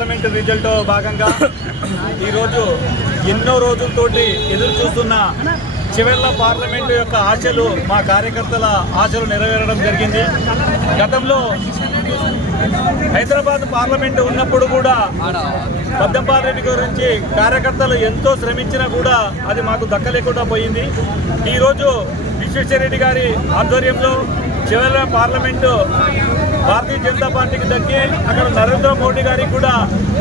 Parliament result భాగంగా ఈరోజు ఎన్నో రోజులతోటి ఎదురు చూస్తున్న చివెళ్ళ పార్లమెంటు యొక్క ఆశలు మా కార్యకర్తల ఆశలు నెరవేరడం జరిగింది. గతంలో హైదరాబాద్ పార్లమెంటు ఉన్నప్పుడు కూడా పద్దంపాల్ రెడ్డి గురించి కార్యకర్తలు ఎంతో శ్రమించినా కూడా అది మాకు దక్కలేకుండా పోయింది. ఈరోజు విశ్వేశ్వరరెడ్డి గారి ఆధ్వర్యంలో చివరి పార్లమెంటు భారతీయ జనతా పార్టీకి దక్కి అక్కడ నరేంద్ర మోడీ గారికి కూడా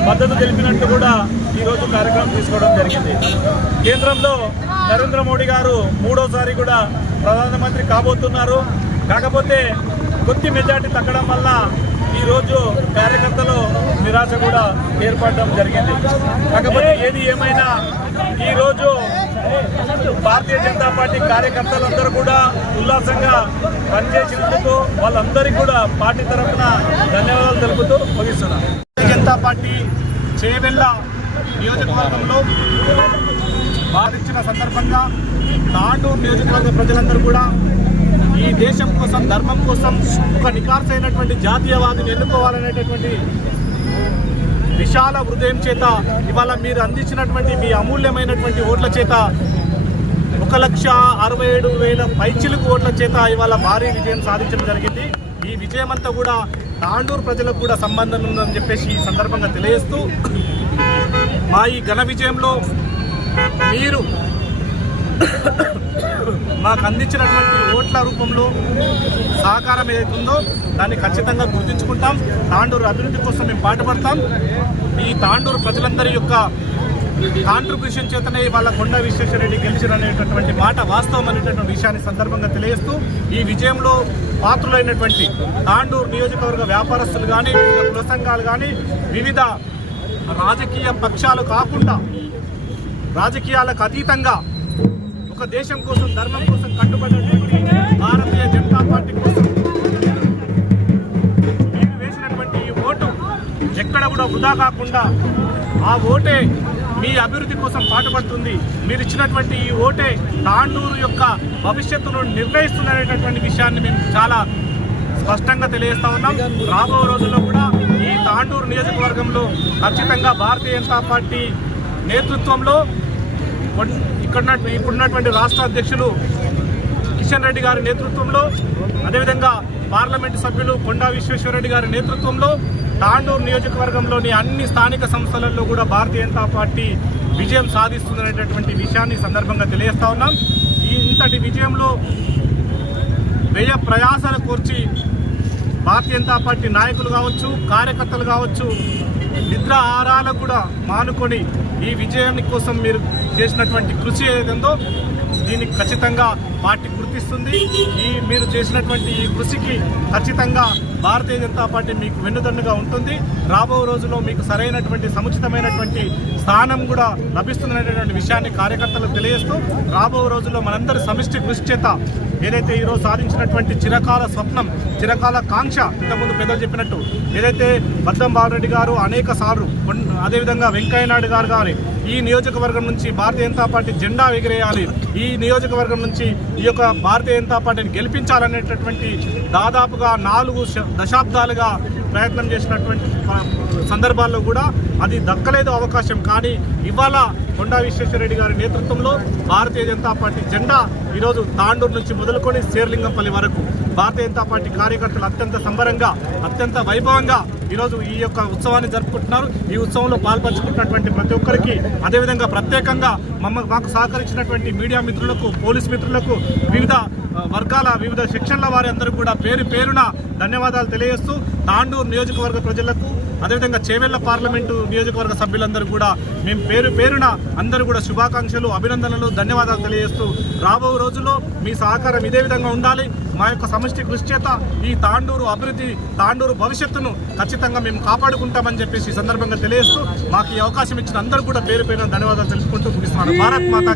మద్దతు తెలిపినట్టు కూడా ఈరోజు కార్యక్రమం తీసుకోవడం జరిగింది. కేంద్రంలో నరేంద్ర మోడీ గారు మూడోసారి కూడా ప్రధానమంత్రి కాబోతున్నారు. కాకపోతే కొద్ది మెజార్టీ తగ్గడం వల్ల ఈరోజు కార్యకర్తలు నిరాశ కూడా ఏర్పడడం జరిగింది. కాకపోతే ఏది ఏమైనా ఈరోజు భారతీయ జనతా పార్టీ కార్యకర్తలందరూ కూడా ఉల్లాసంగా పనిచేసినందుకు వాళ్ళందరికీ కూడా పార్టీ తరఫున ధన్యవాదాలు తెలుపుతూ ముగిస్తున్నాను. భారతీయ జనతా పార్టీ చేవెళ్ళ నియోజకవర్గంలో బాధించిన సందర్భంగా నాటు నియోజకవర్గ ప్రజలందరూ కూడా ఈ దేశం కోసం ధర్మం కోసం ఒక నికార్సైనటువంటి జాతీయవాదిని ఎన్నుకోవాలనేటటువంటి విశాల హృదయం చేత ఇవాళ మీరు అందించినటువంటి మీ అమూల్యమైనటువంటి ఓట్ల చేత ఒక లక్ష అరవై ఏడు వేల పైచిలకు ఓట్ల చేత ఇవాళ భారీ విజయం సాధించడం జరిగింది. ఈ విజయం అంతా కూడా తాండూరు ప్రజలకు కూడా సంబంధం ఉందని చెప్పేసి ఈ సందర్భంగా తెలియజేస్తూ మా ఈ ఘన విజయంలో మీరు మాకు అందించినటువంటి ఓట్ల రూపంలో సహకారం ఏదైతుందో దాన్ని ఖచ్చితంగా గుర్తుంచుకుంటాం. తాండూరు అభివృద్ధి కోసం మేము పాటుపడతాం. ఈ తాండూరు ప్రజలందరి యొక్క కాంట్రిబ్యూషన్ చేతనే వాళ్ళ కొండ విశ్వేశ్వరరెడ్డి గెలిచిరనేటటువంటి మాట వాస్తవం అనేటటువంటి విషయాన్ని సందర్భంగా తెలియజేస్తూ ఈ విజయంలో పాత్రులైనటువంటి తాండూరు నియోజకవర్గ వ్యాపారస్తులు కానీ వివిధ కుల సంఘాలు కానీ వివిధ రాజకీయ పక్షాలు కాకుండా రాజకీయాలకు అతీతంగా ఒక దేశం కోసం ధర్మం కోసం కట్టుబడినటువంటి భారతీయ జనతా పార్టీ కోసం మీరు వేసినటువంటి ఈ ఓటు ఎక్కడ కూడా వృధా కాకుండా ఆ ఓటే మీ అభివృద్ధి కోసం పాటుపడుతుంది. మీరు ఇచ్చినటువంటి ఈ ఓటే తాండూరు యొక్క భవిష్యత్తును నిర్ణయిస్తుందనేటటువంటి విషయాన్ని మేము చాలా స్పష్టంగా తెలియజేస్తా ఉన్నాం. రాబో రోజుల్లో కూడా ఈ తాండూరు నియోజకవర్గంలో ఖచ్చితంగా భారతీయ జనతా పార్టీ నేతృత్వంలో ఇక్కడ ఇప్పుడున్నటువంటి రాష్ట్ర అధ్యక్షులు కిషన్ రెడ్డి గారి నేతృత్వంలో అదేవిధంగా పార్లమెంటు సభ్యులు కొండా విశ్వేశ్వరరెడ్డి గారి నేతృత్వంలో తాండూరు నియోజకవర్గంలోని అన్ని స్థానిక సంస్థలలో కూడా భారతీయ జనతా పార్టీ విజయం సాధిస్తుందనేటటువంటి విషయాన్ని సందర్భంగా తెలియజేస్తా ఉన్నాం. ఈ ఇంతటి విజయంలో వ్యయ ప్రయాసాలు కూర్చి భారతీయ జనతా పార్టీ నాయకులు కావచ్చు కార్యకర్తలు కావచ్చు నిద్ర ఆహారాలకు కూడా మానుకొని ఈ విజయాన్ని కోసం మీరు చేసినటువంటి కృషి ఏదైందో దీన్ని ఖచ్చితంగా పార్టీ గుర్తిస్తుంది. ఈ మీరు చేసినటువంటి ఈ కృషికి ఖచ్చితంగా భారతీయ జనతా పార్టీ మీకు వెన్నుదన్నుగా ఉంటుంది. రాబో రోజుల్లో మీకు సరైనటువంటి సముచితమైనటువంటి స్థానం కూడా లభిస్తుందనేటువంటి విషయాన్ని కార్యకర్తలకు తెలియజేస్తూ రాబో రోజుల్లో మనందరి సమిష్టి కృషి చేత ఏదైతే ఈరోజు సాధించినటువంటి చిరకాల స్వప్నం చిరకాల కాంక్ష ఇంతకుముందు పెద్దలు చెప్పినట్టు ఏదైతే బద్దం బాలరెడ్డి గారు అనేక సార్లు అదేవిధంగా వెంకయ్యనాయుడు గారు గారి ఈ నియోజకవర్గం నుంచి భారతీయ జనతా పార్టీ జెండా ఎగిరేయాలి. ఈ నియోజకవర్గం నుంచి ఈ యొక్క భారతీయ జనతా పార్టీని గెలిపించాలనేటటువంటి దాదాపుగా నాలుగు దశాబ్దాలుగా ప్రయత్నం చేసినటువంటి సందర్భాల్లో కూడా అది దక్కలేదు అవకాశం. కానీ ఇవాళ కొండా విశ్వేశ్వరరెడ్డి గారి నేతృత్వంలో భారతీయ జనతా పార్టీ జెండా ఈరోజు తాండూరు నుంచి మొదలుకొని శేర్లింగంపల్లి వరకు భారతీయ జనతా పార్టీ కార్యకర్తలు అత్యంత సంబరంగా అత్యంత వైభవంగా ఈరోజు ఈ యొక్క ఉత్సవాన్ని జరుపుకుంటున్నారు. ఈ ఉత్సవంలో పాల్పంచుకుంటున్నటువంటి ప్రతి ఒక్కరికి అదేవిధంగా ప్రత్యేకంగా మమ్మ మాకు సహకరించినటువంటి మీడియా మిత్రులకు పోలీస్ మిత్రులకు వివిధ వర్గాల వివిధ సెక్షన్ల వారి అందరూ కూడా పేరు పేరున ధన్యవాదాలు తెలియజేస్తూ తాండూరు నియోజకవర్గ ప్రజలకు అదేవిధంగా చేవెళ్ళ పార్లమెంటు నియోజకవర్గ సభ్యులందరూ కూడా మేము పేరు పేరున అందరూ కూడా శుభాకాంక్షలు అభినందనలు ధన్యవాదాలు తెలియజేస్తూ రాబో రోజుల్లో మీ సహకారం ఇదే విధంగా ఉండాలి. మా యొక్క సమష్టి కృషి చేత ఈ తాండూరు అభివృద్ధి తాండూరు భవిష్యత్తును ఖచ్చితంగా మేము కాపాడుకుంటామని చెప్పేసి ఈ సందర్భంగా తెలియజేస్తూ మాకు ఈ అవకాశం ఇచ్చిన అందరూ కూడా పేరు పేరున ధన్యవాదాలు తెలుపుకుంటూ ముగిస్తున్నాను. భారత్ మాతా.